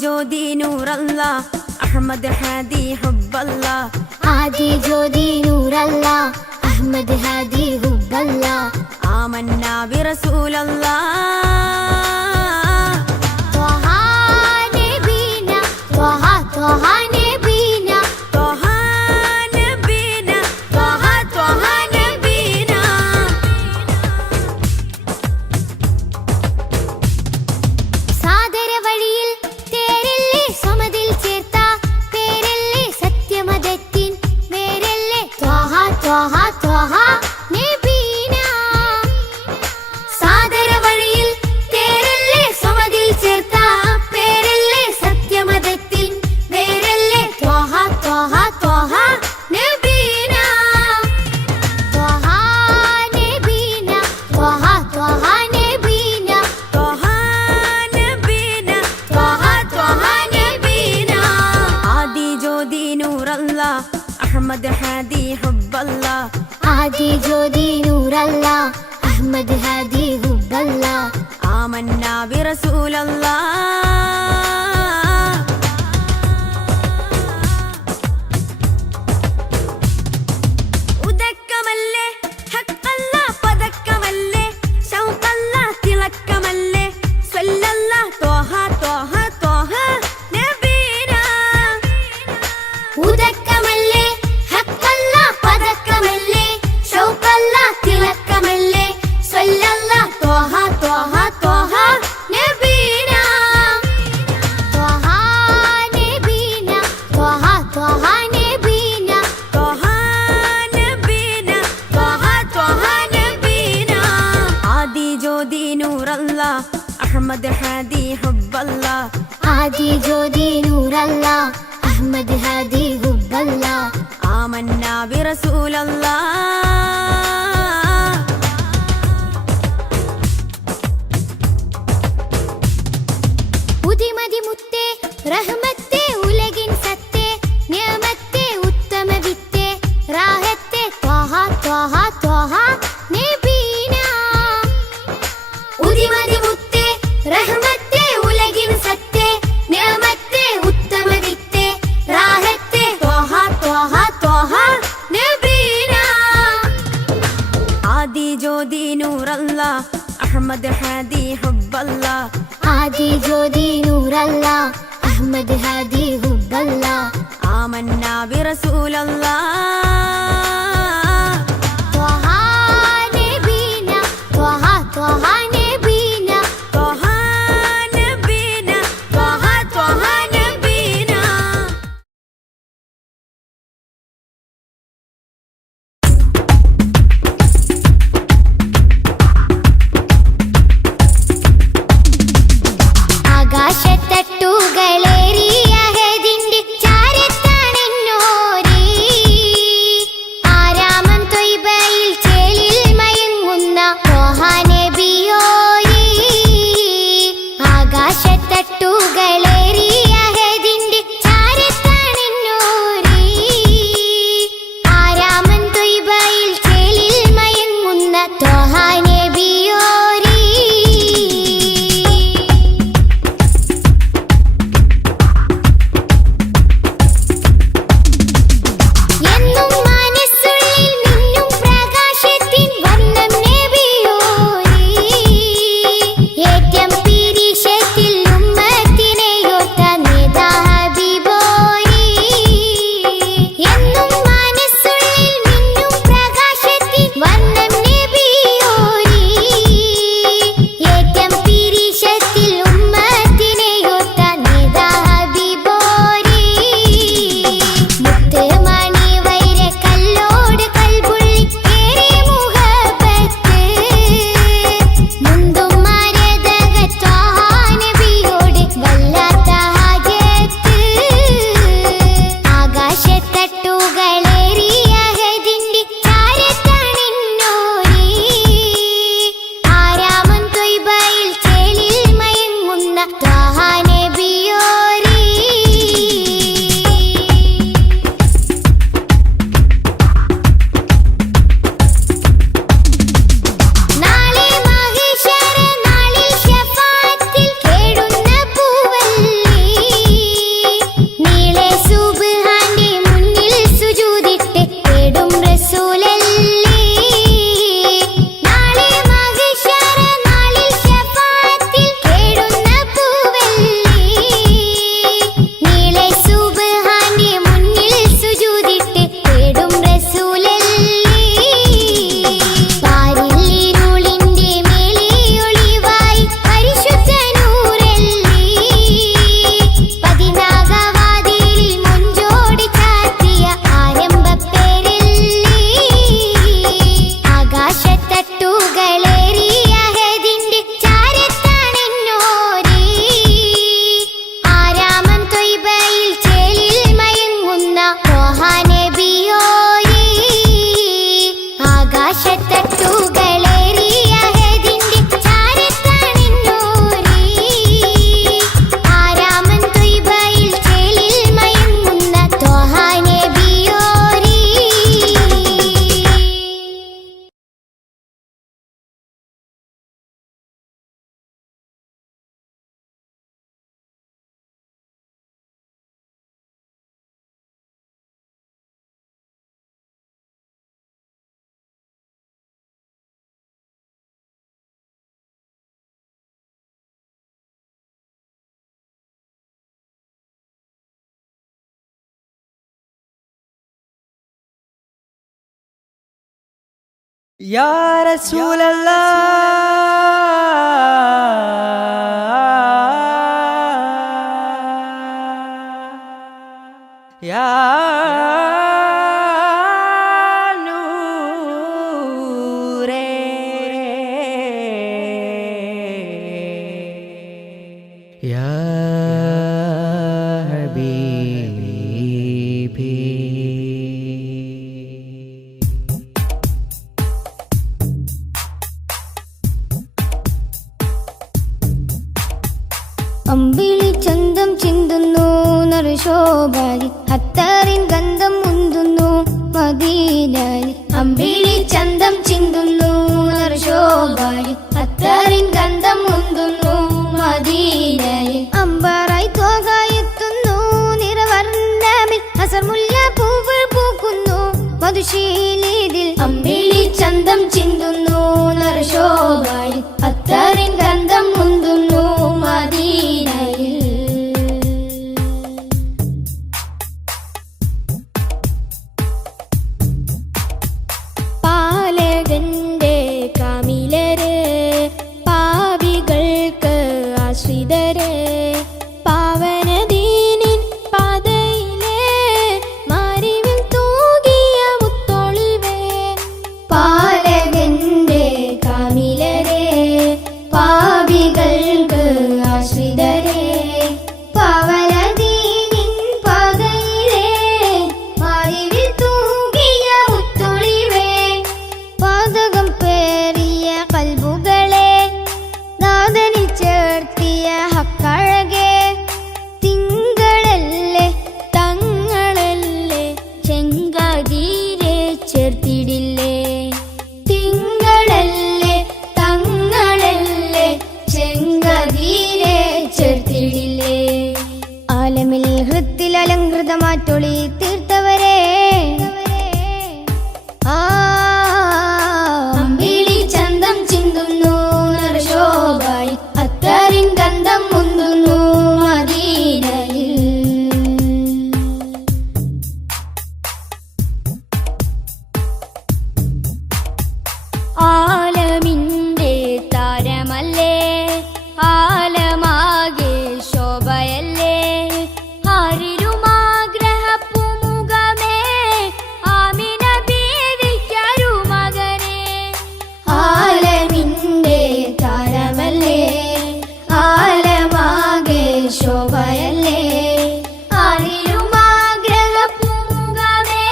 ज्योति नूर अल्लाह अहमद हादी हुब्बल्लाह। आदि ज्योति नूर अल्लाह अहमद हादी हुब्बल्लाह। आमन्ना बिरसूल अल्लाह त्वहा नबीना त्वहा त्वहा नबीना त्वहा नबीना त्वहा त्वहा नबीना। സാദര വഴിയിൽ തേരല്ലേ സമതിൽ ചേർത്ത പേരല്ലേ സത്യമതത്തിൻ വേരല്ലേ ത്വഹ ത്വഹ ത്വഹ നബീന। സാദര വഴിയിൽ തേരല്ലേ സമതിൽ ചേർത്ത പേരല്ലേ സത്യമതത്തിൻ വേരല്ലേ ത്വഹ ത്വഹ ത്വഹ നബീന। ത്വഹ നബീന ത്വഹ ത്വഹ നബീന त्वहा नबीना त्वहा त्वहा नबीना। आदि ज्योति नूर अल्लाह अहमद हादी हुब्बल्लाह। आदि ज्योति नूर अल्लाह अहमद हादी हुब्बल्लाह। आमन्ना बिरसूल अल्लाह ഉദക്കമല്ലേ ഹക്കല്ലാ പദക്കമല്ലേ ശൗഖല്ലാ തിളക്കമല്ലേ സ്വല്ലല്ലാ ത്വഹ ത്വഹ ത്വഹ നബീനാ। ഉദക്കമല്ലേ ഹക്കല്ലാ പദക്കമല്ലേ ശൗഖല്ലാ തിളക്കമല്ലേ സ്വല്ലല്ലാ ത്വഹ ത്വഹ ത്വഹ നബീന। ത്വഹ നബീന ത്വഹ ത്വഹ നബീന ത്വഹാ നബീന ത്വഹ ത്വഹ നബീന। ആദി ജ്യോതി നൂർ അല്ലാഹ് അഹ്മദ് ഹാദി ഹുബ്ബല്ലാഹ്। आदि ज्योति नूर अल्लाह अहमद हादी हुब्बल्लाह। आमन्ना बिरसूल अल्लाह ഉദിമതി മുത്തേ റഹ്മത്തേ ഉലകിൻ സത്തേ നിയമത്തേ ഉത്തമ വിത്തേ റാഹത്തേ ത്വഹ ത്വഹ ത്വഹ നബീന। ഉദിമതി മുത്തേ റഹ്മത്തേ ഉലകിൻ സത്തേ നിയമത്തേ ഉത്തമ വിത്തേ റാഹത്തേ ത്വഹ ത്വഹ ത്വഹ നബീന। आदि ज्योति नूर अल्लाह अहमद हादी हुब्बल्लाह। आदि ज्योति नूर अल्लाह अहमद हादी हुब्बल्लाह। आमन्ना बिरसूल अल्लाह त्वहा नबीना त्वहा त्वहा नबीना त्वहा नबीना त्वहा त्वहा नबीना। ആകാശത്തട്ടുകളേറിയ ഹദിന്റെ ചാരത്താണെന്നോരേ Ya Rasulallah, Ya Noore, Ya Habibi. അമ്പിളി ചന്തം ചിന്തുന്നു നറുശോഭാരി അത്തറിൻ ഗന്ധം മുന്തുന്നു മദീനയിൽ. അമ്പിളി ചന്തം ചിന്തുന്നു നറുശോഭാരി അത്തറിൻ ഗന്ധം മുന്തുന്നു മദീനയിൽ. അമ്പറായി തോകായെത്തുന്നു നിറവർണ്ണമിൽ അസർമുല്ല പൂവ് പൂക്കുന്നു മധുശീലിതിൽ. അമ്പിളി ചന്തം ചിന്തുന്നു നറുശോഭാരി അത്തറിൻ ഗന്ധം മുന്തുന്നു മദീനയിൽ. പാലകന്റെ കാമിലര് പാപികൾക്ക് ആശ്രിതര് പാവനദീനിൻ പാതയിലെ മാരിവിൽ തൂകിയ മുത്തൊളിവേ. പാലകന്റെ കാമിലരെ പാപികൾക്ക് ആശ്രിതരെ പാവനദീനിൻ പാതയിലെ മാരിവിൽ തൂകിയ മുത്തൊളിവേ. പാതകം പേറിയ കൽബുകളെ നാദനിൽ ചേർത്തിയ ഹക്കഴകെ തിങ്കളല്ലേ തങ്ങളല്ലേ ചെങ്കാതീരെ ചേർത്തിടില്ലേ. തിങ്കളല്ലേ തങ്ങളല്ലേ ചെങ്കാതീരെ ചേർത്തിടില്ലേ. ആലമിൽ ഹൃത്തിൽ അലങ്കൃതമാറ്റൊളി തീർത്തവരെ അമ്പിളി ചന്തം ചിന്തുന്നു നറുശോഭായി അത്തറിൻ ഗന്ധം മുന്തുന്നു മദീനയിൽ. ആലമിന്റെ താരമല്ലേ ആലമാകെ ശോഭയല്ലേ ആരിരുമാഗ്രഹപ്പുമുഖമേ ആമിന ബീവിക്കൊരു മകനെ. ആലമിന്റെ താരമല്ലേ ആലമാകെ ശോഭയല്ലേ ആരിരുമാഗ്രഹപ്പുമുഖമേ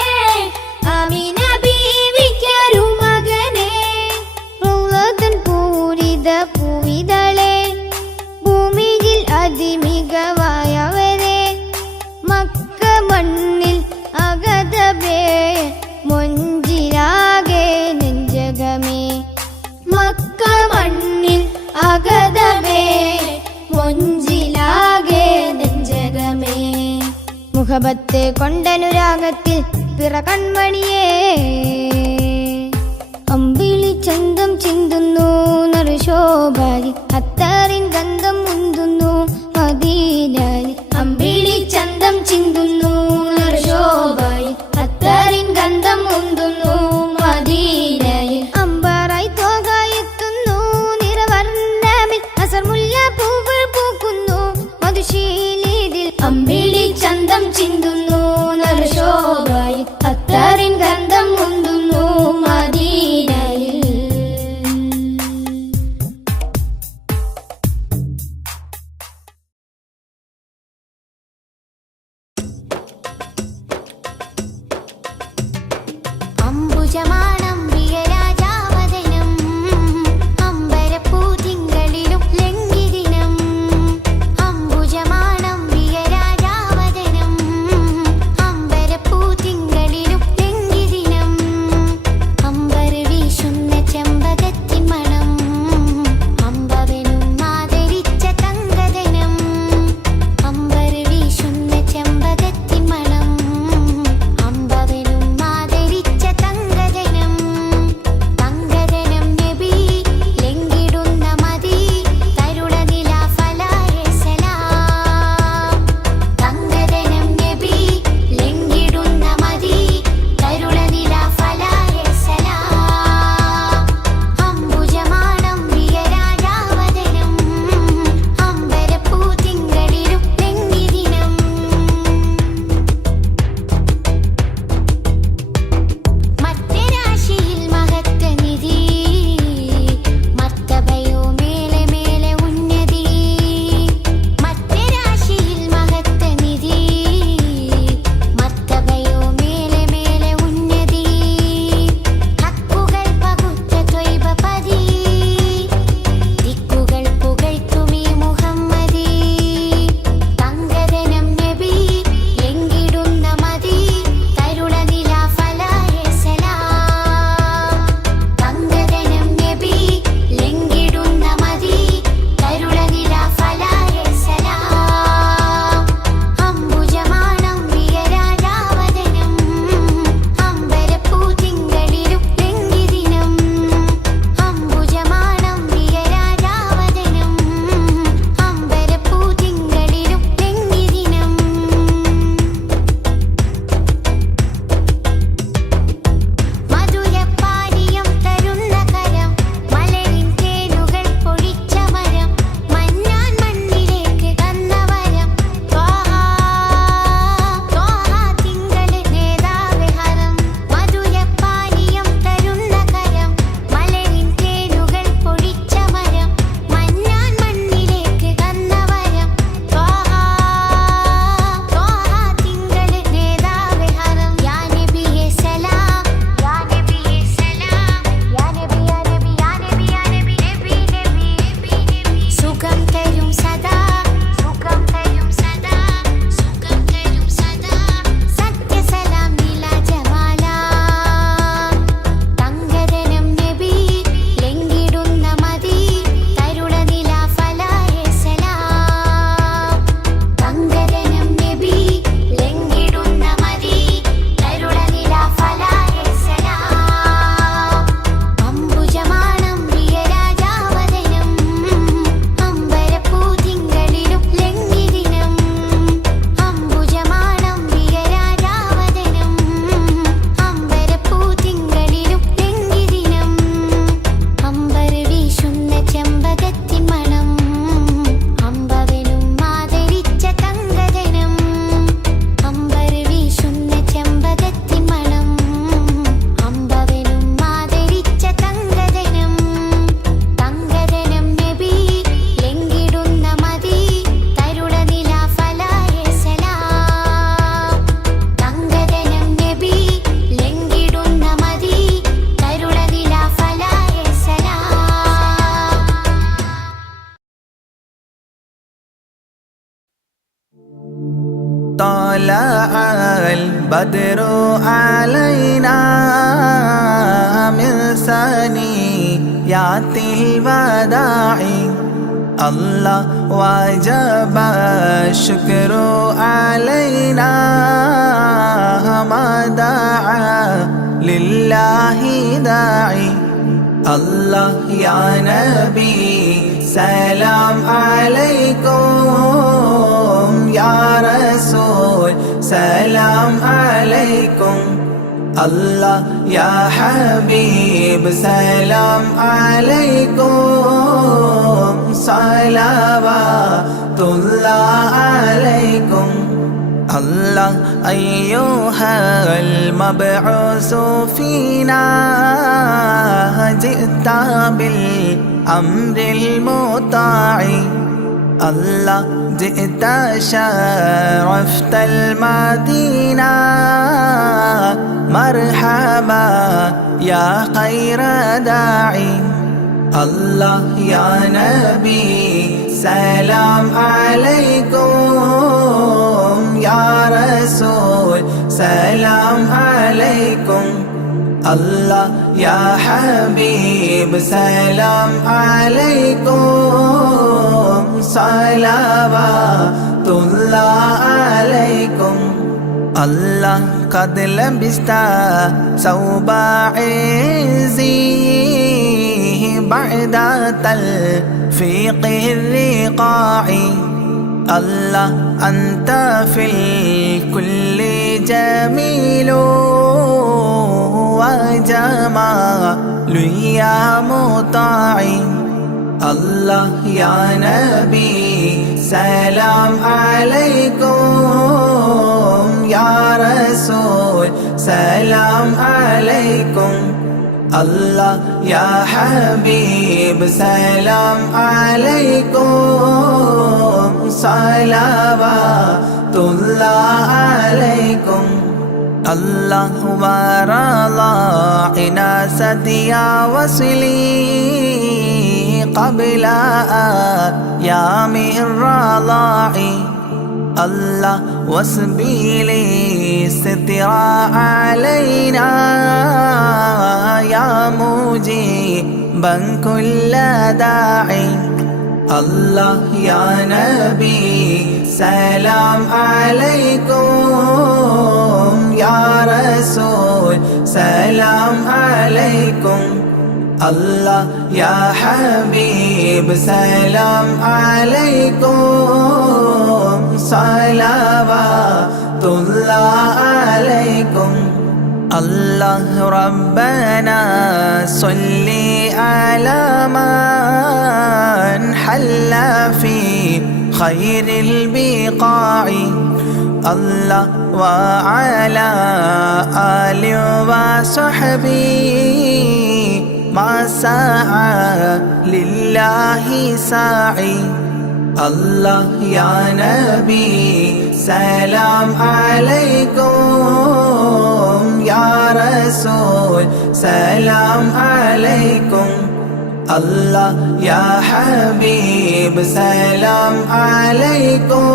ആമിന ബീവിക്കൊരു മകനെ. റൗളതൻ പൂരിത പൂവിതളെ ഭൂമിയിൽ അതിമികവായവരെ മക്ക മണ്ണിൽ അഗതബേ മൊഞ്ചിലാകെ നെഞ്ചകമേ. മക്ക മണ്ണിൽ അഗതബേ മൊഞ്ചിലാകെ നെഞ്ചകമേ. മുഖബത്ത് കൊണ്ടനുരാഗത്തിൽ പിറ കൺമണിയേ അമ്പിളി ചന്തം ചിന്തുന്നു നറുശോഭാരി അത്തറിൻ ഗന്ധം മുന്തുന്നു മദീനയിൽ. അമ്പിളി ചന്തം ചിന്തുന്നു നറുശോഭാരി അത്തറിൻ ഗന്ധം മുന്തുന്നു മദീനയിൽ. അമ്പറായി തോകായെത്തുന്നു നിറവർണ്ണമിൽ അസർമുല്ല പൂവ് പൂക്കുന്നു മധുശീലിതിൽ. അമ്പിളി ചന്തം ചിന്തുന്നു നറുശോഭാരി അത്തറിൻ ഗന്ധം മുന്തുന്നു മദീനയിൽ. അംബുജമാണം പ്രിയരാജാവദനം അമ്പരപ്പൂ തിങ്കളിലും ലംഘിദിനം. അംബുജമാണം പ്രിയരാജാവദനം അമ്പരപ്പൂ തിങ്കളിലും ലംഘിദിനം. അമ്പർ വീശുന്ന ചെമ്പകത്തിൻ മണം അമ്പവനും ആദരിച്ച തങ്കദനം. അമ്പർ വീശുന്ന ചെമ്പകത്തിൻ മണം അമ്പവനും ആദരിച്ച തങ്കദനം. بدر علينا من ثنيات الوداع الله وجب الشكر علينا ما دعا لله داعي الله يا نبي سلام عليكم يا رسول سلام عليكم الله يا حبيب سلام عليكم صلوات الله عليكم الله أيها المبعوث فينا جئت بالأمر المطاع الله جئت شرفت المدينة مرحبا يا خير داعي الله يا نبي سلام عليكم يا رسول سلام عليكم الله يا حبيب سلام عليكم صلوات الله عليكم الله قد لبست ثوب عزي بعد تلفيق الرقاع الله أنت في الكل جميل وجمال يا مطاع الله يا نبي سلام عليكم يا رسول سلام عليكم الله يا حبيب سلام عليكم صلوات الله عليكم الله ورضى عناست يا وصلي قبل أيام الرضاع الله واسبيلي ستر علينا يا مجيبا كل داعي الله يا نبي سلام عليكم يا رسول سلام عليكم الله يا حبيب سلام عليكم صلوات الله عليكم الله ربنا صل على من حل في خير البقاع الله وعلى آله وصحبه ما سعى لله ساعي الله يا نبي سلام عليكم يا رسول سلام عليكم الله يا حبيب سلام عليكم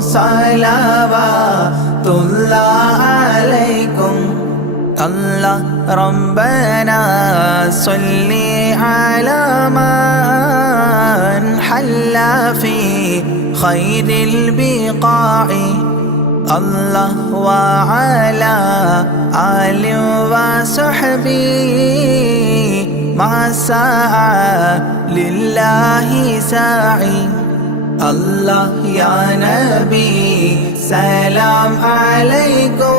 صلوات الله عليكم الله ربنا صل على من حل في خير البقاع الله وعلى آله وصحبه ما سعى لله ساعي الله يا نبي سلام عليكم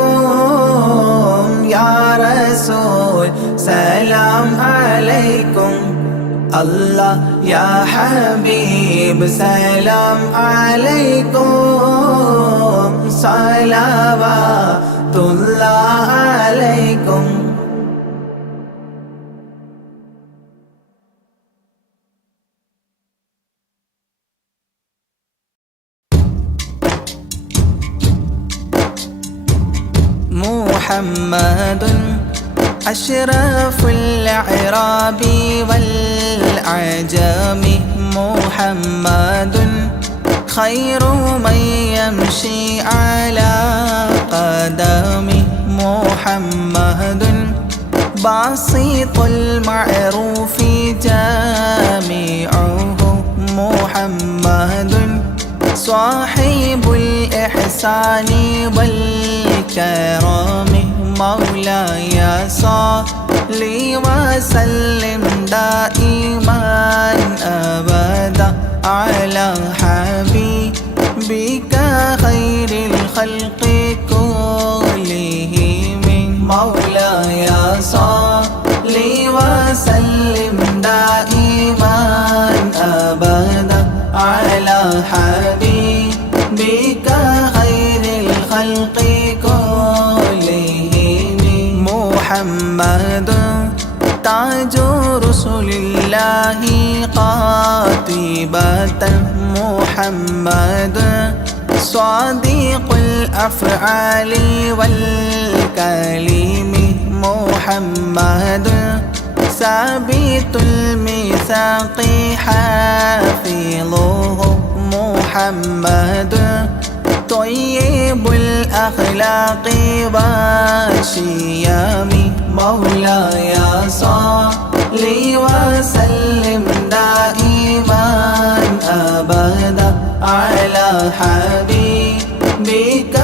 يا رسول سلام عليكم الله يا حبيب سلام عليكم صلوات الله عليكم محمد أشرف الأعراب والأعجام محمد خير من يمشي على قدمه محمد بسيط المعروف جامعه محمد صاحب الإحسان والكرم مولاي صل وسلم دائما أبدا على حبيبك خير الخلق كلهم مولاي صل وسلم دائما أبدا على حبيبك خير الخلق كلهم محمد تاج رسل الله قاطبة محمد صادق الأفعال والكلم محمد ثابت الميثاق حافظه محمد طيب الأخلاق والشيام مولاي صل وسلم دائما أبدا على حبيبك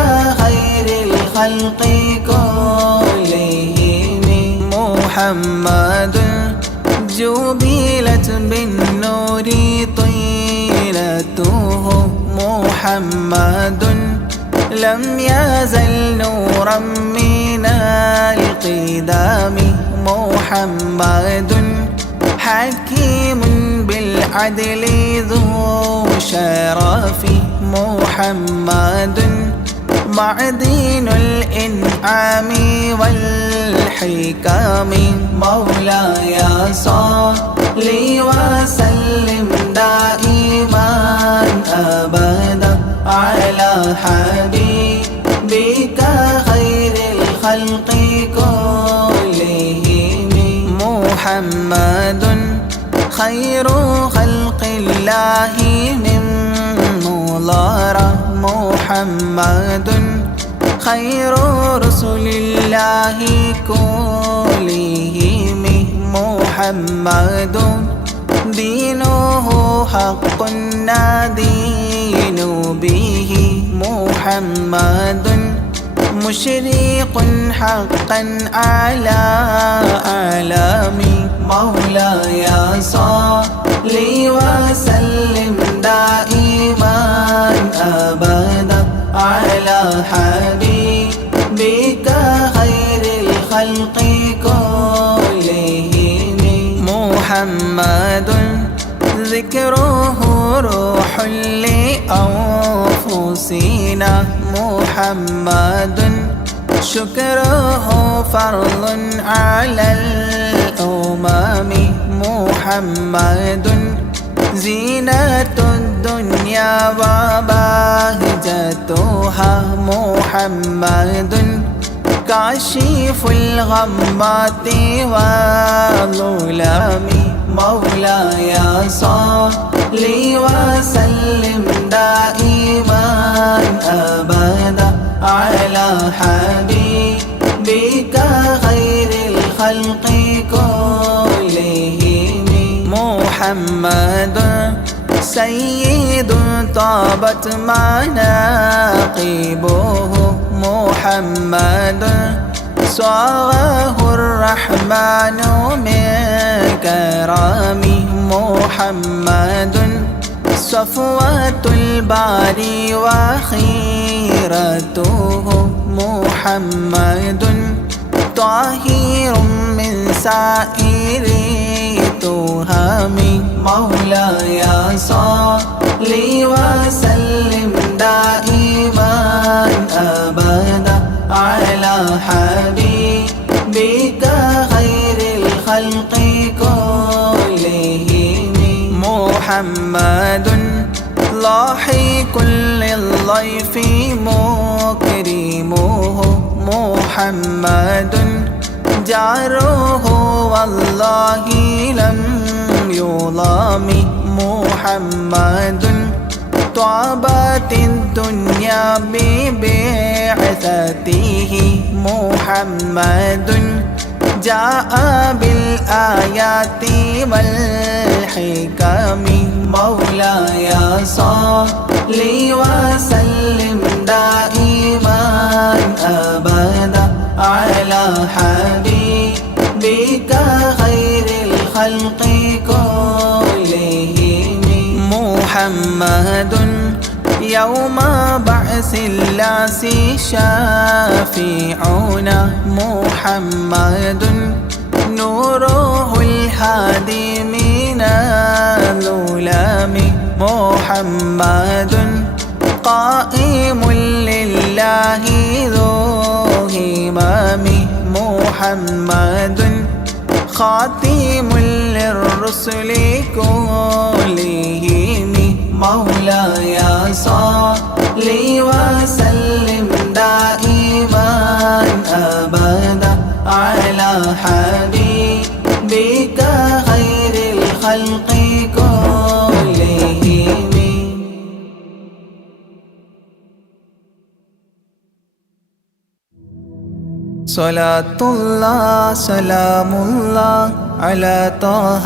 خير الخلق كلهم محمد جبلت بالنور طيلته محمد لم يزل نورا من القدام محمد حكيم بالعدل ذو شرف محمد معدن الإنعام والحكام مولاي صل وسلم دائما أبدا على حبيبك خير الخلق كلهم محمد خير خلق الله من مضار محمد خير رسل الله كلهم محمد دينه حق ندين به محمد مشرق حقا على أعلام مولاي صل وسلم دائما أبدا على حبيبك خير الخلق كلهم محمد ذكره روح لأنفسنا محمد شكره فرض على الأمم محمد زينة الدنيا وبهجتها محمد كاشف الغمات والظلام مولاي صل وسلم دائما أبدا على حبيبك خير الخلق كلهم محمد سيد طابت مناقبه محمد صاغه الرحمن من كرم محمد صفوة الباري وخيرته محمد طاهر من سائر تهم مولاي صل وسلم دائما أبدا على حبيبك خير الخلق كلهم محمد لاحق للضيف مكرمه محمد جاره والله لم يظلم محمد طابت الدنيا ببعثته محمد جاء بالآيات والحكم مولاي صل وسلم دائما أبدا على حبيبك خير الخلق كلهم محمد يوم بعث الناس شافعنا محمد نوره الهادي من الظلام محمد قائم لله ذو همام محمد خاتم للرسل كلهم مولاي صل وسلم دائما أبدا على حبيبك خير الخلق كلهم. صلاة الله سلام الله على طه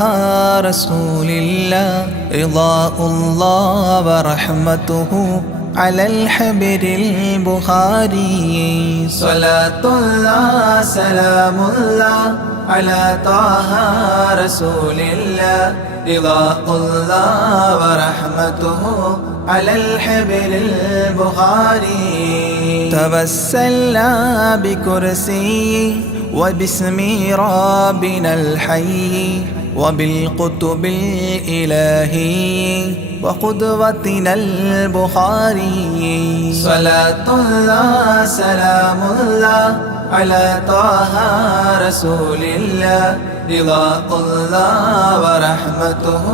رسول الله رضاء الله ورحمته على الحبر البخاري. صلاة الله سلام الله على طه رسول الله رضاء الله ورحمته على الحبر البخاري. توسلنا بكرسي وباسم ربنا الحي وبالقطب الإلهي وقدوتنا البخاري. صلاة الله سلام الله على طه رسول الله رضاء الله ورحمته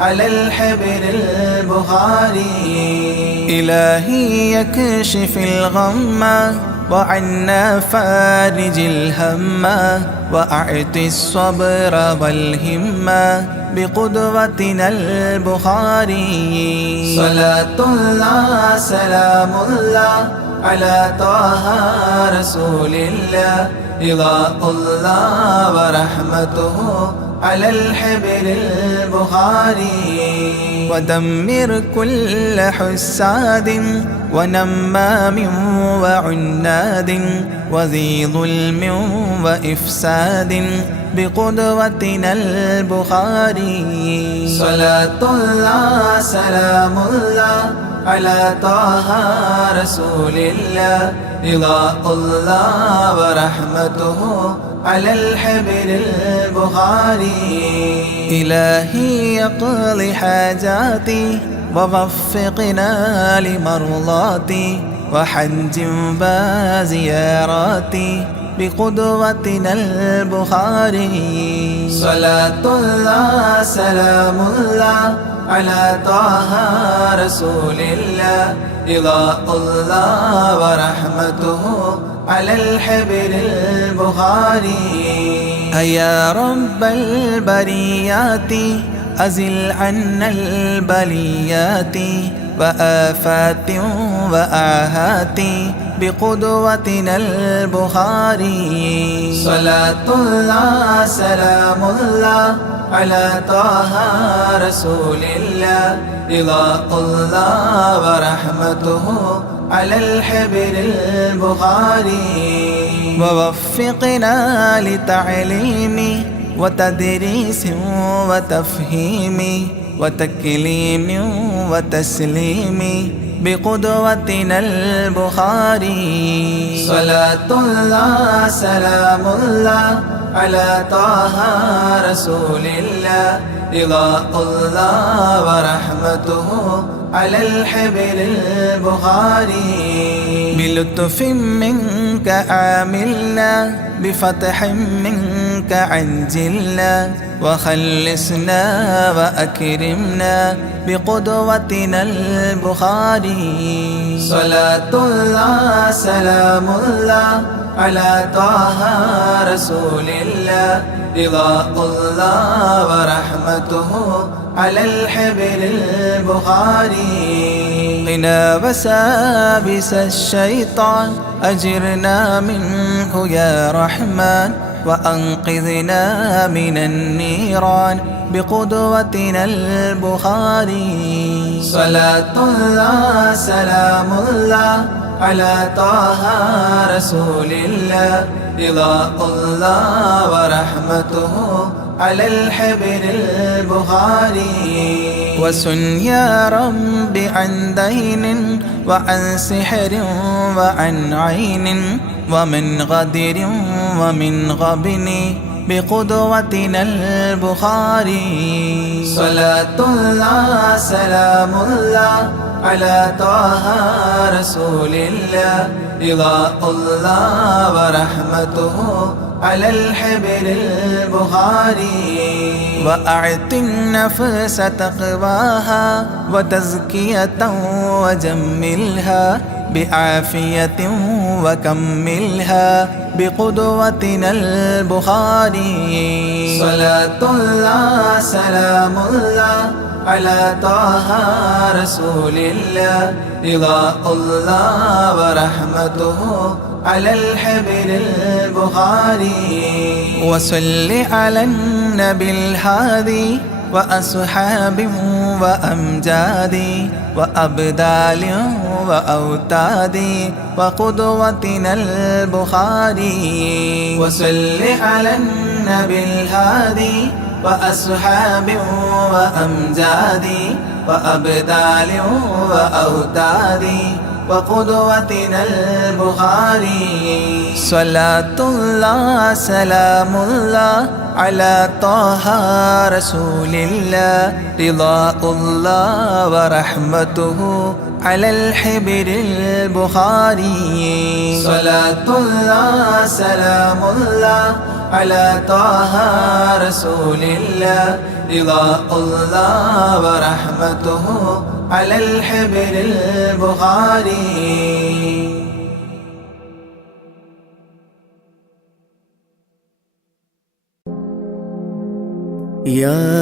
على الحبر البخاري. إلهي يكشف الغم وعنا فارج الهم وأعطي الصبر والهمة بقدوتنا البخاري. صلاة الله سلام الله على طه رسول الله رضاء الله ورحمته على الحبر البخاري. ودمر كل حساد ونمام وعناد وذي ظلم وإفساد بقدوتنا البخاري. صلاة الله سلام الله على طه رسول الله رضاء الله ورحمته على الحبر البخاري. إلهي يقضي حاجاتي ووفقنا لمرضاتي وحج وزياراتي بقدوتنا البخاري. صلاة الله سلام الله على طه رسول الله رضاء الله ورحمته على الحبر البخاري. يا رب البريات أزل عنا البليات وآفات وآهات بقدوتنا البخاري. صلاة الله سلام الله على طه رسول الله رضاء الله ورحمته على الحبر البخاري. ووفقنا لتعليم وتدريس وتفهيم وتكليم وتسليم بقدوتنا البخاري. صلاة الله سلام الله على طه رسول الله رضاء الله ورحمته على الحبر البخاري. بلطف منك عاملنا بفتح منك عجلنا وخلصنا وأكرمنا بقدوتنا البخاري. صلاة الله سلام الله على طه رسول الله رضاء الله ورحمته على الحبر البخاري قنا وسابس الشيطان أجرنا منه يا رحمن وأنقذنا من النيران بقدوتنا البخاري صلاة الله سلام الله على طه رسول الله رضاء الله ورحمته على الحبر البخاري وسن يا رب عن دين وعن سحر وعن عين ومن غدر ومن غبن بقدوتنا البخاري صلاة الله سلام الله على طه رسول الله رضاء الله ورحمته على الحبر البخاري وأعط النفس تقواها وتزكية وجملها بعافية وكملها بقدوتنا البخاري صلاة الله سلام الله على طه رسول الله رضاء الله ورحمته على الحبر البخاري وصل على النبي الهادي وأصحاب وأمجاد وأبدال وأوتاد وقدوتنا البخاري وصل على النبي الهادي وأصحاب وأمجاد وأبدال وأوتاد وقدوتنا البخاري صلاة الله سلام الله على طه رسول الله رضاء الله ورحمته على الحبر البخاري صلاة الله سلام الله على طه رسول الله رضاء الله ورحمته على الحبر البخاري يا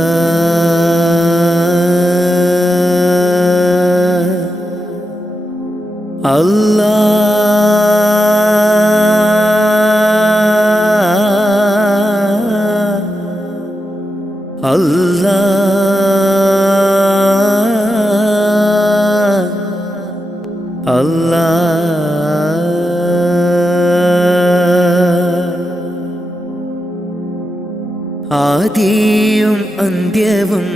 الله ആദിയും അന്ത്യവും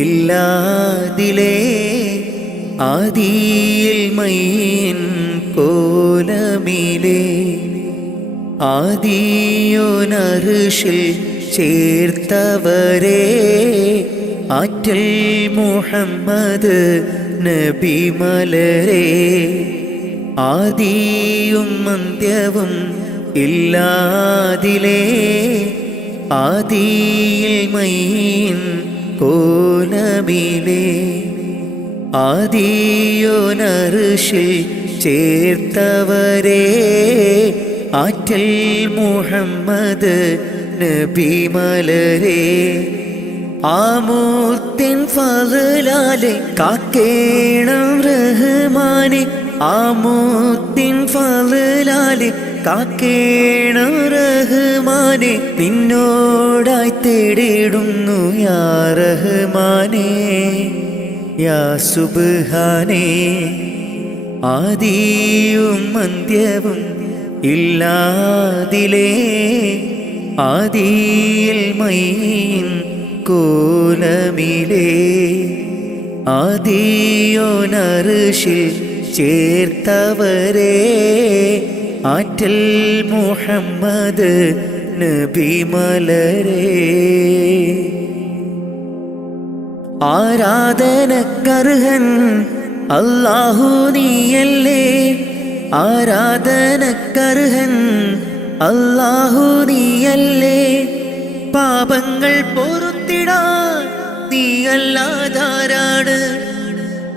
ഇല്ലാതിലേ ആദിയിൽ മൈൻ കോലമിലേ ആദിയോനർഷിൽ ചേർത്തവരെ ആറ്റൽ മുഹമ്മദ് നബി മലരെ ആദിയും അന്ത്യവും ഇല്ലാതിലേ ആദിയിൽ മൈൻ കോലമിലേ ആദിയോനർഷിൽ ചേർത്തവരെ ആറ്റൽ മുഹമ്മദ് നബി മലരെ ആമൂത്തിൻ ഫളലാലെ കാക്കേണം റഹ്മാനെ ആമൂത്തിൻ ഫളലാലെ കാക്കേണം റഹ്മാനെ നിന്നോടായി തേടിടുന്നു യാ റഹ്മാനെ യാ സുബ്ഹാനേ ആദിയും അന്ത്യവും ഇല്ലാതിലേ ആദിയിൽ മൈൻ കോലമിലേ ആദിയോനർഷിൽ ചേർത്തവരെ ആറ്റൽ മുഹമ്മദ് നബി മലരെ ആരാധനക്കർഹൻ അല്ലാഹു നീയല്ലേ ആരാധനക്കർഹൻ അല്ലാഹു നീയല്ലേ പാപങ്ങൾ പൊറുത്തിടാൻ നീയല്ലാതാരാണ്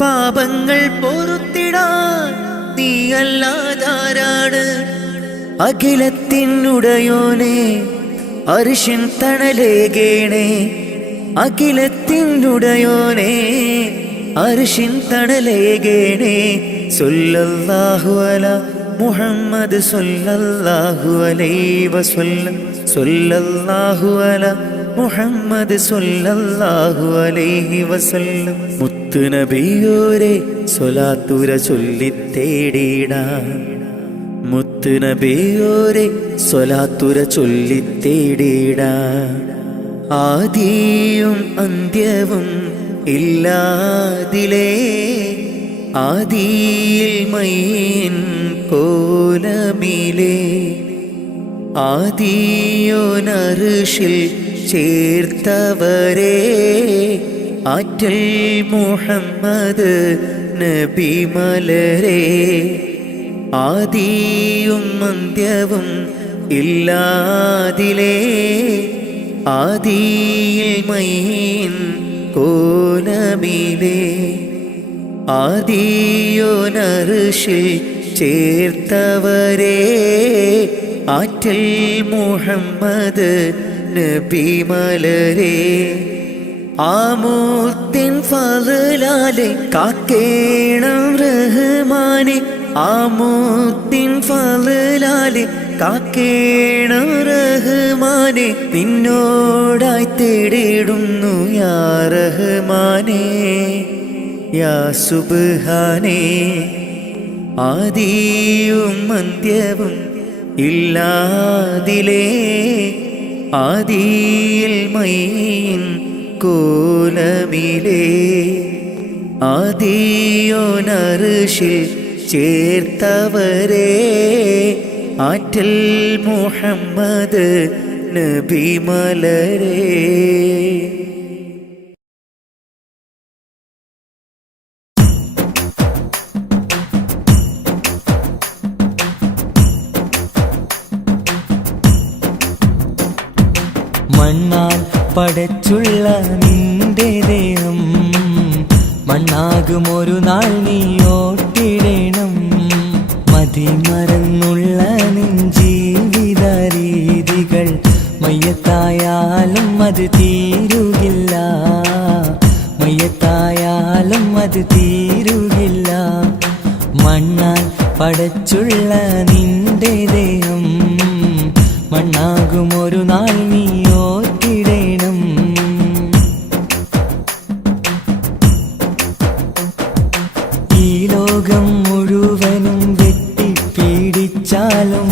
പാപങ്ങൾ പൊറുത്തിടാൻ നീയല്ലാതാരാണ് അഖിലത്തിനുടയോനെ അർശിൻ തണലേകേണേ അഖിലത്തിനുടയോനെ അരുളിനുടയോനേ അർശിൻ തണലേകേണേ സല്ലല്ലാഹു അലാ മുഹമ്മദ് സല്ലല്ലാഹു അലൈഹി വസല്ലം സല്ലല്ലാഹു അലാ മുഹമ്മദ് സല്ലല്ലാഹു അലൈഹി വസല്ലം മുത്ത് നബിയോരെ സ്വലാത്തുര ചൊല്ലിത്തേടിടാം മുത്ത് നബിയോരെ സ്വലാത്തുര ചൊല്ലിത്തേടിടാം ആദിയും അന്ത്യവും ഇല്ലാതിലേ ആദിയിൽ മൈൻ കോലമിലേ ആദിയോനർശിൽ ചേർത്തവരേ ആറ്റൽ മുഹമ്മദ് നബി മലരേ ആദിയും അന്ത്യവും ഇല്ലാതിലേ ആദിയിൽ മൈൻ കോലമിലേ ആദിയോനർശിൽ ചേർത്തവരേ ആറ്റൽ മുഹമ്മദ് നബി മലരേ ആമൂത്തിൻ ഫളലാലെ കാക്കേണം റഹ്മാനെ ആമൂത്തിൻ ഫളലാലെ കാക്കേണം റഹ്മാനെ നിന്നോടായി തേടിടുന്നു യാ റഹ്മാനേ യാ സുബ്ഹാനേ ആദിയും അന്ത്യവും ഇല്ലാതിലേ ആദിയിൽ മൈൻ കോലമിലേ ആദിയോനർശിൽ ചേർത്തവരേ ആറ്റൽ മുഹമ്മദ് നബി മലരേ മണ്ണാൽ പടച്ചുള്ള നിന്റെ ദേഹം മണ്ണാകുമൊരു നാൾ നീ ഓട്ടിടണം മതിമറന്നുള്ള നിൻ ജീവിത രീതികൾ മയ്യത്തായാലും അത് തീരുകില്ല മയ്യത്തായാലും അത് തീരുകില്ല മണ്ണാൽ പടച്ചുള്ള നിന്റെ ദേഹം മണ്ണാകുമൊരു നാൾ നീ ഓർത്തിടണം ഈ ലോകം മുഴുവനും വെട്ടിപ്പീഡിച്ചാലും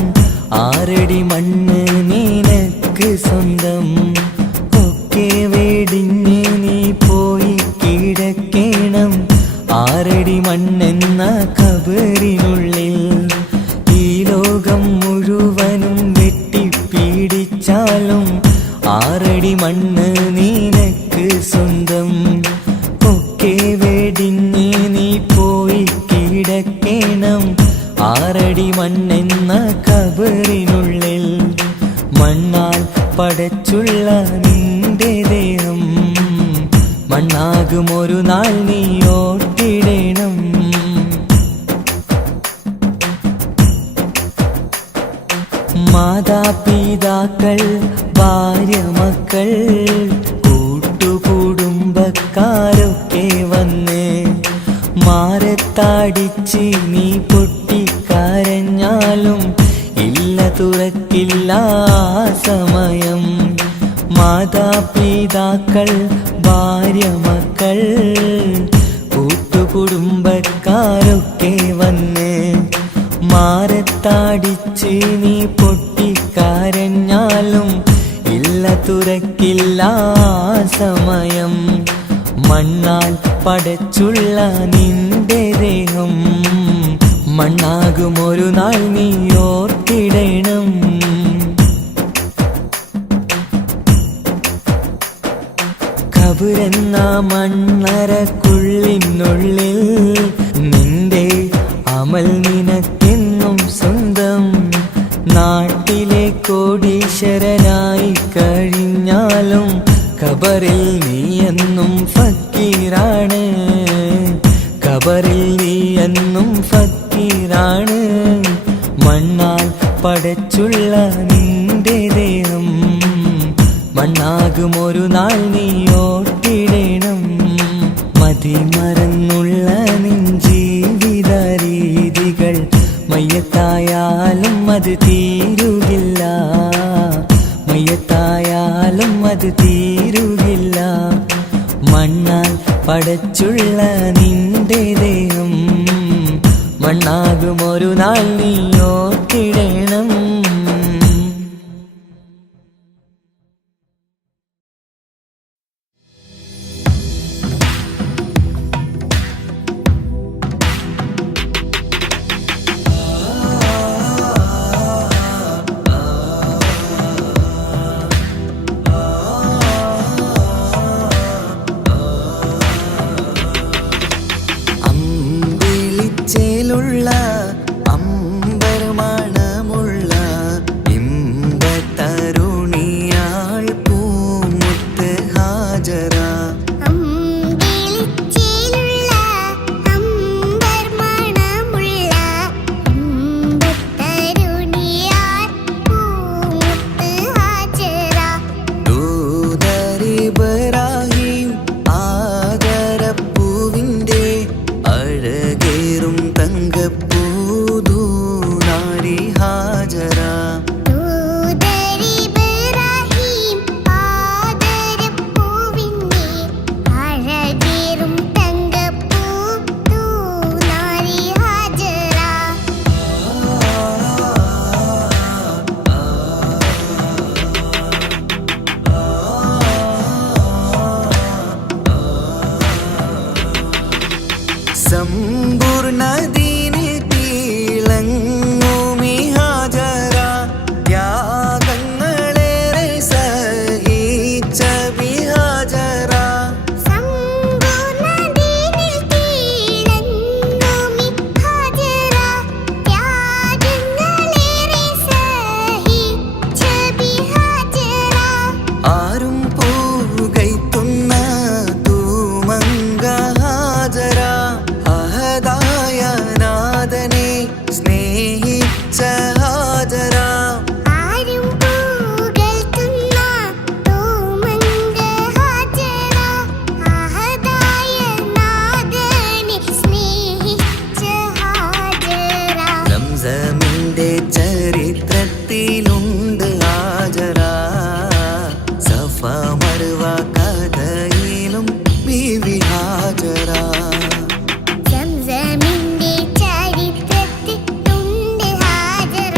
ആറടി മണ്ണ് നിനക്ക് സ്വന്തം ഒക്കെ വെടിഞ്ഞ് നീ പോയി കിടക്കണം ആറടി മണ്ണെന്ന ഖബറിനുള്ളിൽ ഈ ലോകം മുഴുവനും വെട്ടിപ്പീഡിച്ചാലും ആറടി മണ്ണ് നിനക്ക് സ്വന്തം ഒക്കെ വെടിഞ്ഞ് നീ പോയി കിടക്കണം ആറടി മണ്ണെന്ന ഖബറിനുള്ളിൽ മണ്ണാൽ പടച്ചുള്ള നിന്റെ ദേഹം മണ്ണാകുമൊരു നാൾ നീ ഓട്ടിടണം മാതാപിതാക്കൾ ഭാര്യ മക്കൾ കൂട്ടുകുടുംബക്കാരൊക്കെ വന്ന് മാറത്തടിച്ച് നീ പൊട്ടിക്കരഞ്ഞാലും ഇല്ല തുറക്കില്ല സമയം മാതാപിതാക്കൾ ഭാര്യ മക്കൾ കൂട്ടുകുടുംബക്കാരൊക്കെ വന്ന് മാറത്തടിച്ച് നീ പൊട്ടിക്കരഞ്ഞാലും ഇല്ല തുറക്കില്ല സമയം മണ്ണാൽ പടച്ചുള്ള നിന്റെ ദേഹം മണ്ണാകുമൊരു നാൾ നീ ഓർത്തിടണം ഖബറെന്ന മണ്ണറക്കുള്ളിനുള്ളിൽ നിന്റെ അമൽ നിനക്കെന്നും സ്വന്തം നാട്ടിലെ കോടീശ്വരനായി കഴിഞ്ഞാലും ഖബറിൽ നീ എന്നും ഫക്കീറാണ് ഖബറിൽ നീ എന്നും ഫക്കീറാണ് മണ്ണാൽ പടച്ചുള്ള നിന്റെ ദേഹം മണ്ണാകുമൊരു നാൾ നീ ഓട്ടിടണം മതിമറന്നുള്ള നിൻ ജീവിത രീതികൾ മയ്യത്തായാലും അത് തീരുകില്ല, മയ്യത്തായാലും അത് തീരുകില്ല. മണ്ണാൽ പടച്ചുള്ള നിന്റെ ദേഹം മണ്ണാകും ഒരു നാൾ നീ ഓർത്തിടണം. അമ്പിളിച്ചേലുള്ള അമ്പരമണമുള്ള ഇമ്പത്തരുണിയാൾ പൂമുത്ത് ഹാജറ. അമ്പിളിച്ചേലുള്ള അമ്പർമണമുള്ള ഇമ്പത്തരുണിയാൾ പൂമുത്ത് ഹാജറ. ദൂതരിബ്രാഹിം ആദരപ്പൂവിൻ്റെ അഴകേറും തങ്കപ്പൂതൂനാരി ഹാജറ. ദൂതരിബ്രാഹിം ആദരപ്പൂവിൻ്റെ അഴകേറും തങ്കപ്പൂതൂനാരി ഹാജറ. സമ്പൂർണ്ണദീനിൽ തിളങ്ങുമി ഹാജറ. ത്യാഗങ്ങളേറെ സഹിച്ച ബിഹാജറ. സമ്പൂർണ്ണദീനിൽ തിളങ്ങുമി ഹാജറ. ത്യാഗങ്ങളേറെ സഹിച്ച ബിഹാജറ. ആരും പൂകൈത്തുന്ന തൂമങ്ക ഹാജറ. അഹദായ നാഥനെ സ്നേഹിച്ച ഹാജറ. ആരും പുകഴ്ത്തുന്ന തൂമങ്ക ഹാജറ. അഹദായ നാഥനെ സ്നേഹിച്ച ഹാജറ. സംസമിന്റെ ചരിത്രത്തിലുണ്ട് ഹാജറ. സഫ മർവ കഥയിലും ബീവി ഹാജറ. സംസമിന്റെ ചരിത്രത്തിലുണ്ട് ഹാജറ.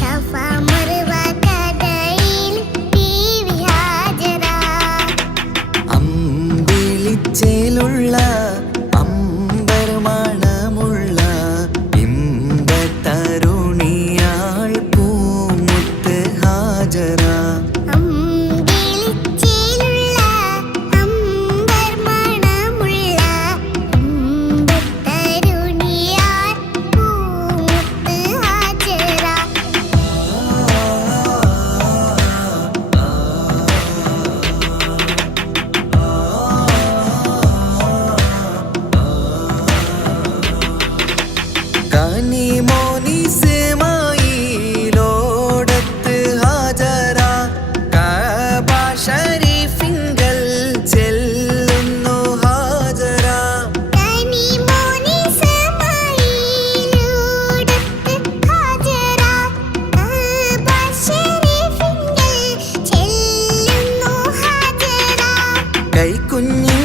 സഫ മർവ കഥയിൽ ബീവി ഹാജറ. അമ്പിളിച്ചേലുള്ള അമ്പരമണമുള്ള ഇമ്പത്തരുണിയാൾ പൂമുത്ത് ഹാജറ. അമ്പിളിച്ചേലുള്ള അമ്പർമണമുള്ള ഇമ്പത്തരുണിയാൾ പൂമുത്ത് ഹാജറ. കനിമോനിസ്മായിലോടത്ത് ഹാജറ. കഅബ ശരീഫിങ്കൽ ചെല്ലുന്നു ഹാജറ. കനിമോനിസ്മായിലോടത്ത് ഹാജറ. കഅബ ശരീഫിങ്കൽ ചെല്ലുന്നു ഹാജറ. കൈക്കുഞ്ഞിൻ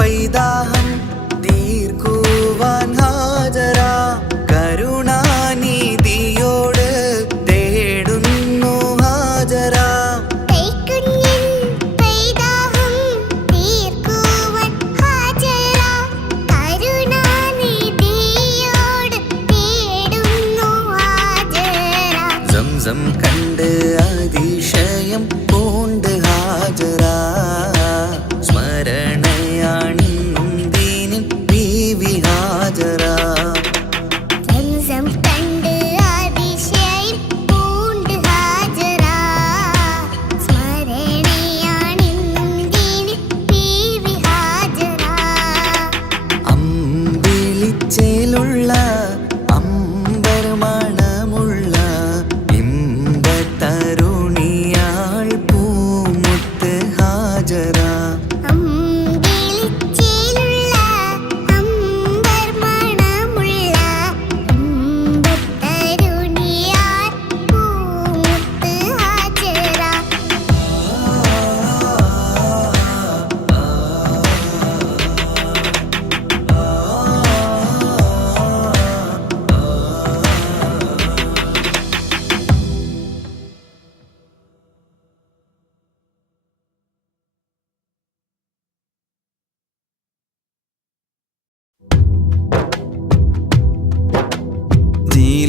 പൈതാഹം തീർക്കുവാൻ ഹാജറ. കരുണാനിധിയോട് തേടുന്നു ഹാജറ. കൈക്കുഞ്ഞിൻ പൈതാഹം തീർക്കുവാൻ ഹാജറ. കരുണാനിധിയോട് തേടുന്നു ഹാജറ. സംസം കണ്ട് അതിശയം പൂണ്ട് ഹാജറ. സ്മരണയാണിന്നും ദീനിൻ ബീവി ഹാജറ. സംസം കണ്ട് അതിശയം പൂണ്ട് ഹാജറ. സ്മരണയാണിന്നും ദീനിൻ ബീവി ഹാജറ. അമ്പിളിച്ചേലുള്ള അമ്പരമണമുള്ള ഇമ്പത്തരുണിയാൾ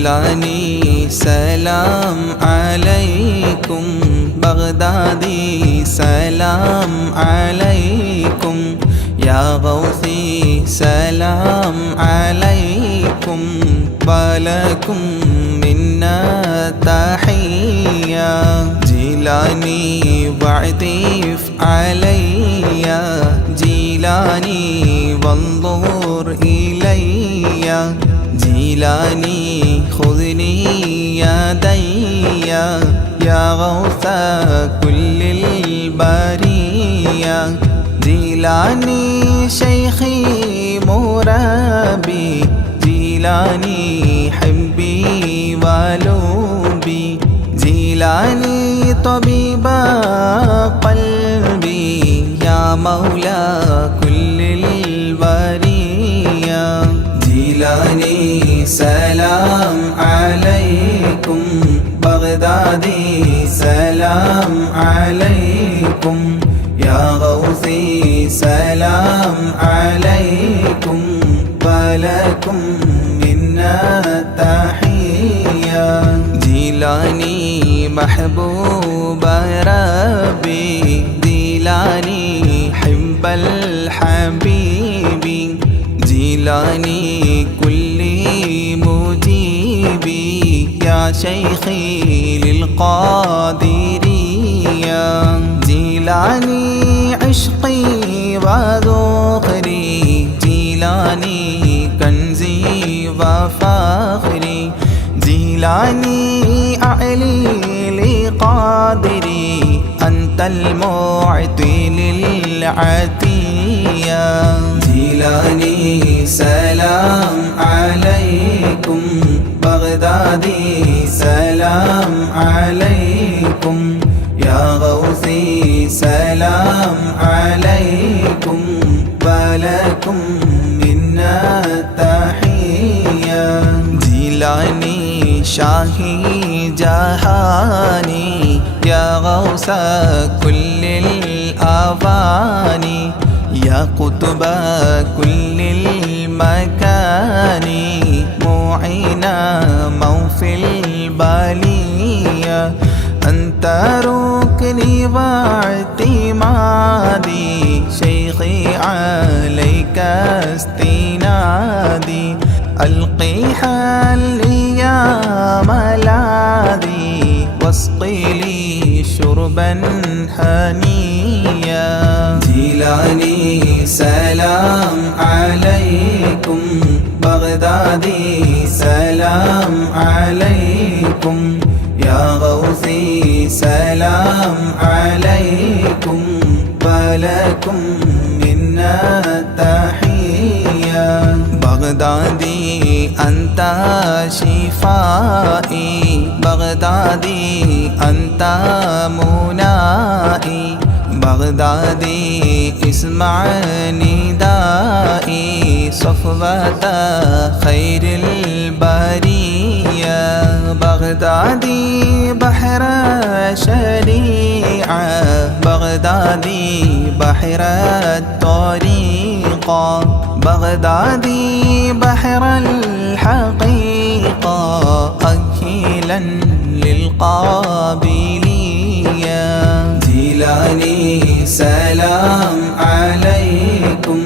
ജീലാനി സലാം അലൈക്കും ബഗ്ദാദി സലാം അലൈക്കും യാ ഗൗസി സലാം അലൈക്കും വലക്കും മിന്നാ തഹിയ്യ ജീലാനി വഅതിഫ് അലയ്യ ജീലാനി വൻദുർ ഇലയ്യ ജീലാനി ഖുദ്നി യദയ്യ യാ ഗൗസ കുല്ലിൽ ബരിയ ജീലാനി ശൈഖി മുറബി ജീലാനി ഹബ്ബി വലുബി ജീലാനി طبيب قلبي يا مولى كل البرية جيلاني سلام عليكم بغدادي سلام عليكم يا غوثي سلام عليكم ولكم منا تحية جيلاني محبوب ربي جيلاني حب الحبيب جيلاني كل مجيبي يا شيخي للقادرية جيلاني عشقي وذخري جيلاني كنزي وفخري جيلاني أعلي لقادري أنت المعطي للعطية جيلاني سلام عليكم بغدادي سلام عليكم يا غوثي سلام عليكم ولكم منا تحية جيلاني شاهي جهاني يا غوث كل الأواني يا قطب كل المكان معينا موفي البلية أنت ركني واعتمادي شيخي عليك استنادي ألقي حالي يا ملاذي واسقي لي شربا هنيا جيلاني سلام عليكم بغدادي سلام عليكم يا غوثي سلام عليكم ولكم منا تحية بغدادي أنت شفائي بغدادي أنت منائي بغدادي اسمع ندائي صفوة خير البرية بغدادي بحر شريعة بغدادي بحر الطريقة بغدادي بحر الحقيقة أكيلا للقابلية جيلاني سلام عليكم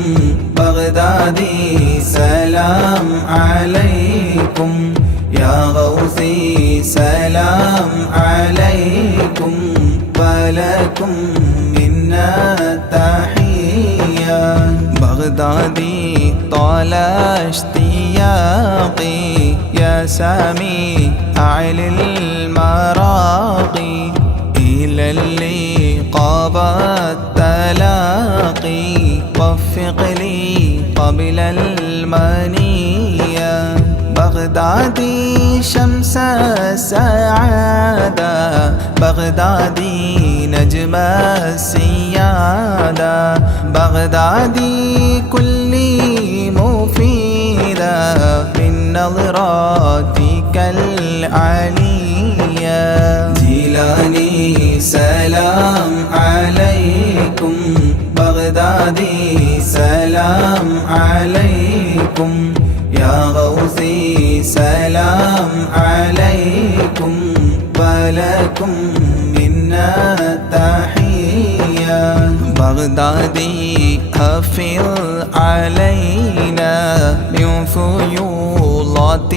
بغدادي سلام عليكم يا غوثي سلام عليكم ولكم منا تحية بغدادي طال اشتياقي يا سامي أعلى المراقي إلى اللقاء والتلاقي وفق لي قبل المنية بغدادي شمس السعادة بغدادي نجم السيادة بغدادي كل مفيدة من نظراتك العلية جيلاني سلام عليكم بغدادي سلام عليكم يا غوثي سلام ولكم منا تحية بغدادي أفض علينا من فيوضات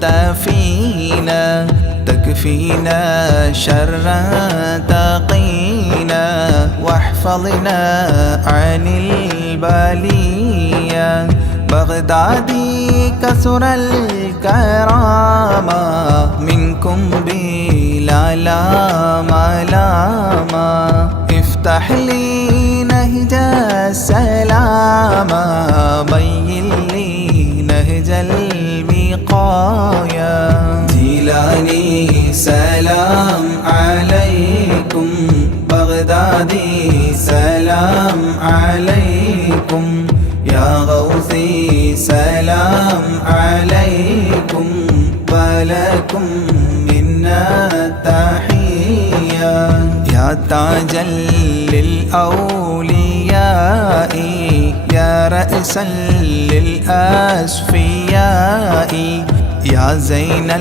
تفينا تكفينا شر تقينا واحفظنا عن البلية بغدادي كثر الكرامة منكم بلا ملامة افتح لي نهج السلام بين لي نهج الوقاية جيلاني سلام عليكم بغدادي سلام عليكم يا غوثي سلام عليكم ولكم منا تحية يا تاجا للأولياء يا رأسا للأصفياء يا زينا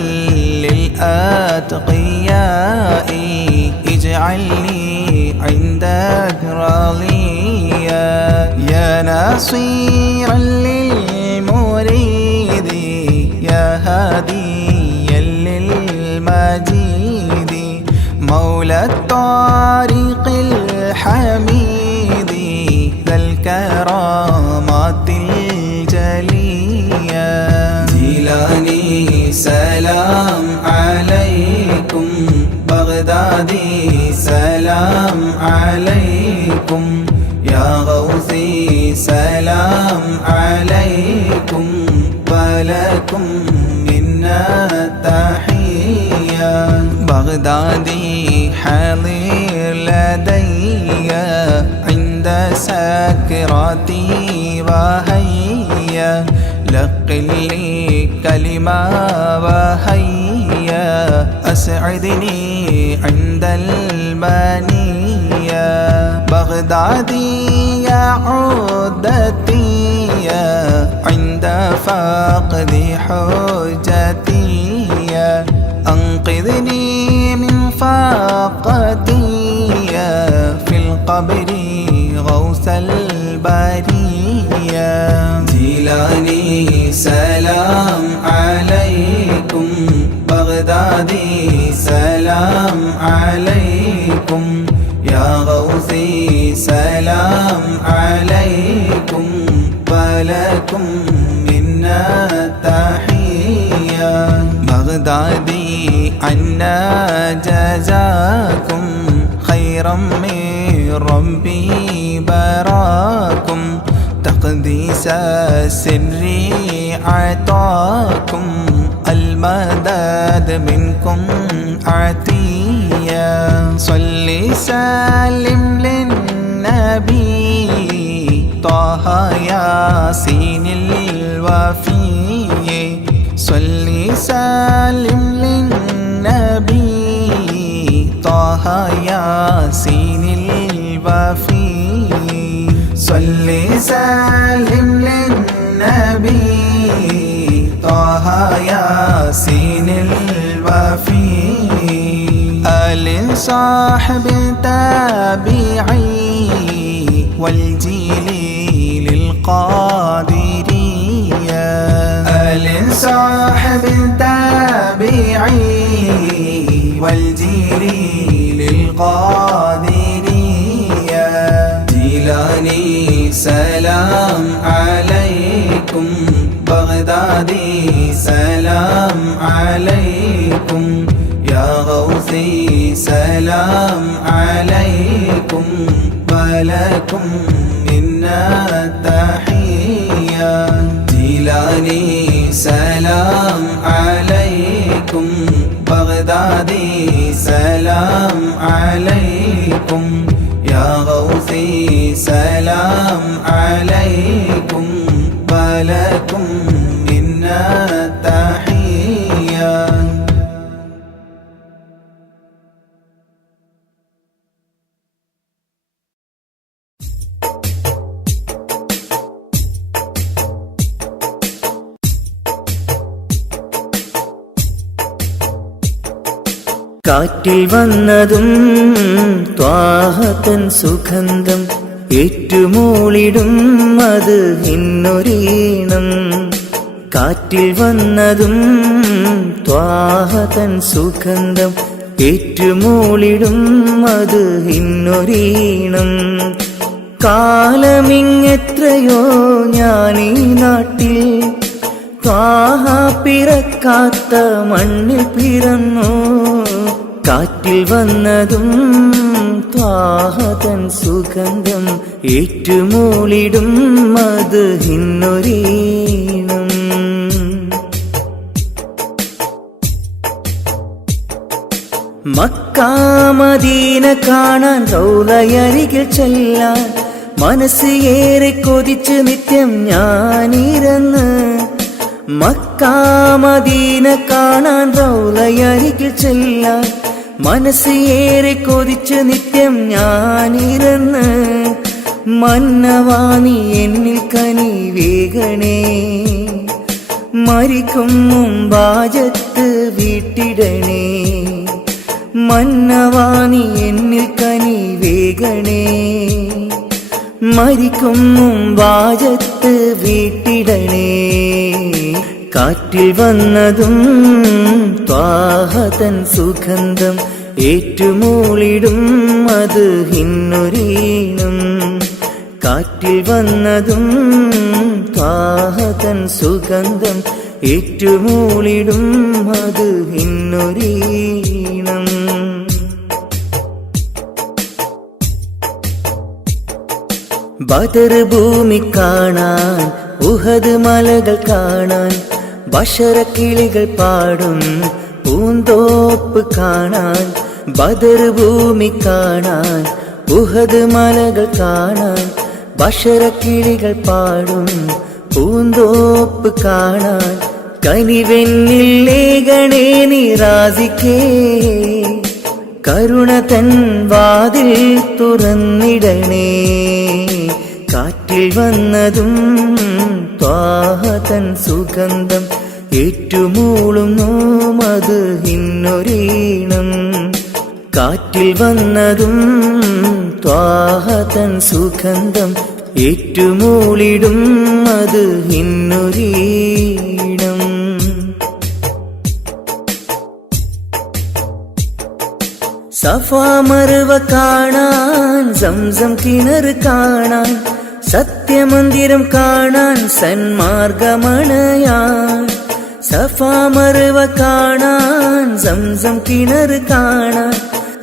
للأتقياء اجعلني عندك راضيا يا ناصيرا للمريد يا هاديا للمجيد مولى الطريق الحميد ذا الكرامات الجلية جيلاني سلام عليكم بغدادي سلام عليكم يا غوثي سلام عليكم ولكم منا تحية بغدادي حاضر لدي عند سكراتي وهيا لقل لي كلمة وهيا أسعدني عند المنية بغدادي يا عودتي عند فقد حجتي أنقذني من فاقتي في القبر غوث البرية جيلاني سلام عليكم بغدادي سلام عليكم يا غوثي سلام عليكم ولكم منا تحية بغدادي عنا جزاكم خيرا من ربي براكم تقديس السر عطاكم المدد منكم عطية صل سلم للنبي طه ياسين الوفي صل سلم للنبي طه ياسين الوفي صل سلم للنبي طه ياسين الوفي آل صاحب تابعي والجيل للقادرية آل صاحب تابعي والجيل للقادرية جيلاني سلام عليكم بغدادي سلام عليكم يا غوثي سلام عليكم ولكم منا تحية جيلاني سلام عليكم بغدادي سلام عليكم يا غوثي سلام عليكم ولكم منا تحية കാറ്റിൽ വന്നതും ത്വാഹതൻ സുഗന്ധം ഏറ്റുമൂളിടും അത് ഇന്നൊരീണം. കാറ്റിൽ വന്നതും ത്വാഹതൻ സുഗന്ധം ഏറ്റുമൂളിടും അത് ഇന്നൊരീണം. കാലമിങ്ങെത്രയോ ഞാനീ നാട്ടിൽ ത്വാഹ പിറക്കാത്ത മണ്ണിൽ പിറന്നു. കാറ്റിൽ വന്നതും ത്വാഹതൻ സുഗന്ധം ഏറ്റുമൂളിടും അത് ഇന്നൊരീണം. മക്ക മദീന കാണാൻ റൗളയരികിൽ ചെല്ലാൻ മനസ്സ് ഏറെ കൊതിച്ച് നിത്യം ഞാനിരന്ന്. മക്ക മദീന കാണാൻ റൗളയരികിൽ ചെല്ലാൻ മനസ്സ് ഏറെ കൊതിച്ച് നിത്യം ഞാനിരന്ന്. മന്നവാനി എന്നിൽ കനി വേഗണേ, മരിക്കും മുമ്പാജത്ത് വീട്ടിടണേ. മന്നവാനി എന്നിൽ കനി വേഗണേ, മരിക്കും മുമ്പാജത്ത് വീട്ടിടണേ. കാറ്റിൽ വന്നതും ത്വാഹതൻ സുഗന്ധം ഏറ്റുമൂളിടും അത് ഇന്നൊരീണം. കാറ്റിൽ വന്നതും ത്വാഹതൻ സുഗന്ധം ഏറ്റുമൂളിടും അത് ഇന്നൊരീണം. ബദർ ഭൂമി കാണാൻ ഉഹദ് മലകൾ കാണാൻ ബഷറക്കിളികൾ പാടും പൂന്തോപ്പ് കാണാൻ. ബദർ ഭൂമി കാണാൻ ഉഹദ് മലകൾ കാണാൻ ബഷറക്കിളികൾ പാടും പൂന്തോപ്പ് കാണാൻ. കനിവെന്നിൽ ലേഖണേ നിറാസിക്കേ, കരുണ തൻ വാതിൽ തുറന്നിടണേ. കാറ്റിൽ വന്നതും ത്വാഹതൻ സുഗന്ധം ഏറ്റുമൂളുന്നു അത് ഇന്നൊരീണം. കാറ്റിൽ വന്നതും ത്വാഹതൻ സുഗന്ധം ഏറ്റുമൂളിടും അത് ഇന്നൊരീണം. സഫാ മർവ കാണാൻ സംസം കിണർ കാണാൻ സത്യമന്ദിരം കാണാൻ സന്മാർഗമണയാൻ. സഫാ മർവ കാണാൻ സംസം കിണർ കാണാൻ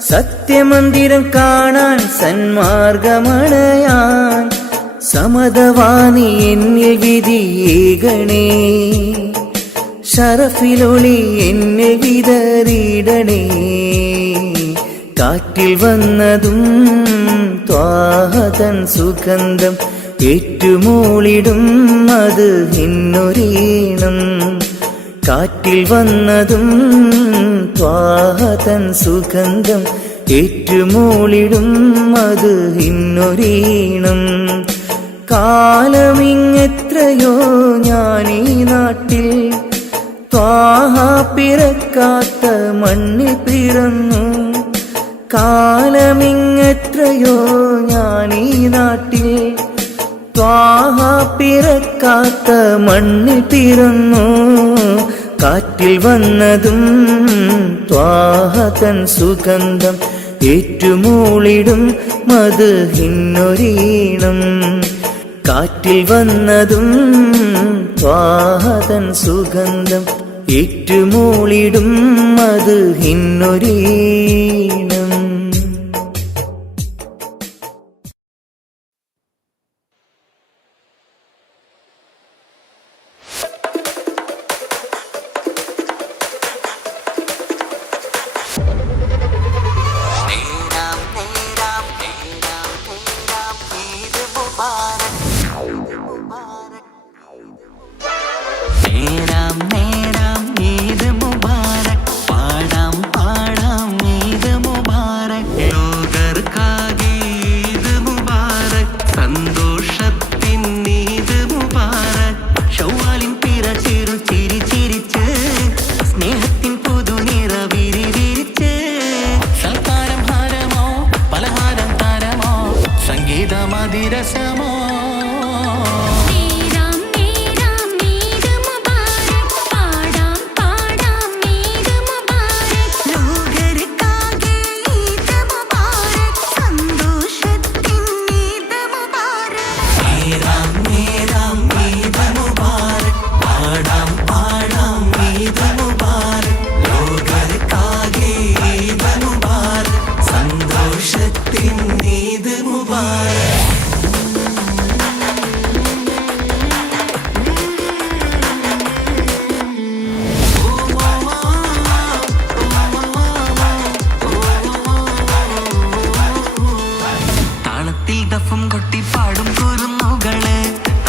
സത്യമന്ദിരം കാണാൻ സന്മാർഗമണയാൻ. സമതവാനി എന്നിൽ വിധിയേകണേ, ഷറഫിലൊളി എന്നിൽ വിതറിയിടണേ. കാറ്റിൽ വന്നതും ത്വാഹതൻ സുഗന്ധം ഏറ്റുമൂളിടും അത് ഇന്നൊരീണം. കാറ്റിൽ വന്നതും ത്വാഹതൻ സുഗന്ധം ഏറ്റുമൂളിടും അത് ഇന്നൊരീണം. കാലമിങ്ങെത്രയോ ഞാനീ നാട്ടിൽ ത്വാഹ പിറക്കാത്ത മണ്ണിൽ പിറന്നു. കാലമിങ്ങെത്രയോ ഞാനീ നാട്ടിൽ ത്വാഹ പിറക്കാത്ത മണ്ണിൽ പിറന്നു. കാറ്റിൽ വന്നതും ത്വാഹതൻ സുഗന്ധം ഏറ്റുമൂളിടും അത് ഇന്നൊരീണം. കാറ്റിൽ വന്നതും ത്വാഹതൻ സുഗന്ധം ഏറ്റുമൂളിടും അത് ഇന്നൊരീണം. നേരാം ഈദ് മുബാരക്, പാടാം പാടാം ഈദ് മുബാരക്. വിരസമോ ദഫും കൊട്ടി പാടും കുരുന്നുകള്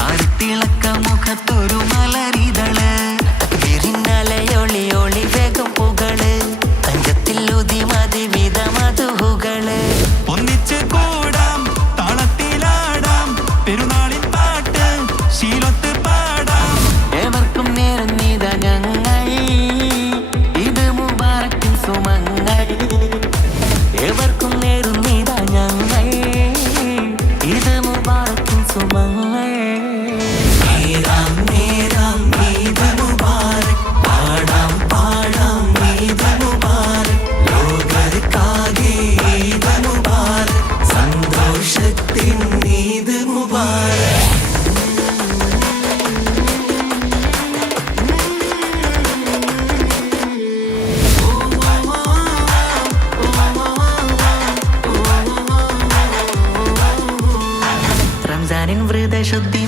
ആരത്തിളക്ക മുഖത്തൊരു മലരിതള് വിരിഞ്ഞലയൊളി ഒളി വേഗം പുകള് തങ്കത്തിൽ ഉതി മതി വിധ മധുഹുകള് ഒന്നിച്ച് കൂടാം താളത്തിലാടാം പെരുന്നാളിൻ പാട്ട് ശീലത്ത് പാടാം ഏവർക്കും നേരം നീത ഞങ്ങൾ ഇത് മുബാറക്കിൻ സുമങ്ങൾ ഏവർക്കും നേരും നീത ഞങ്ങൾ ഇത് മുബാറക്കിൻ സുമങ്ങൾ നേരാം നേരാം ഈദ് മുബാറക് പാടാം പാടാം ഈദ് മുബാറക് ലോകർക്കാകെ ഈദ് മുബാറക് സന്തോഷത്തിൻ ഈദ് മുബാറക് റംസാനിൻ വ്രതശുദ്ധി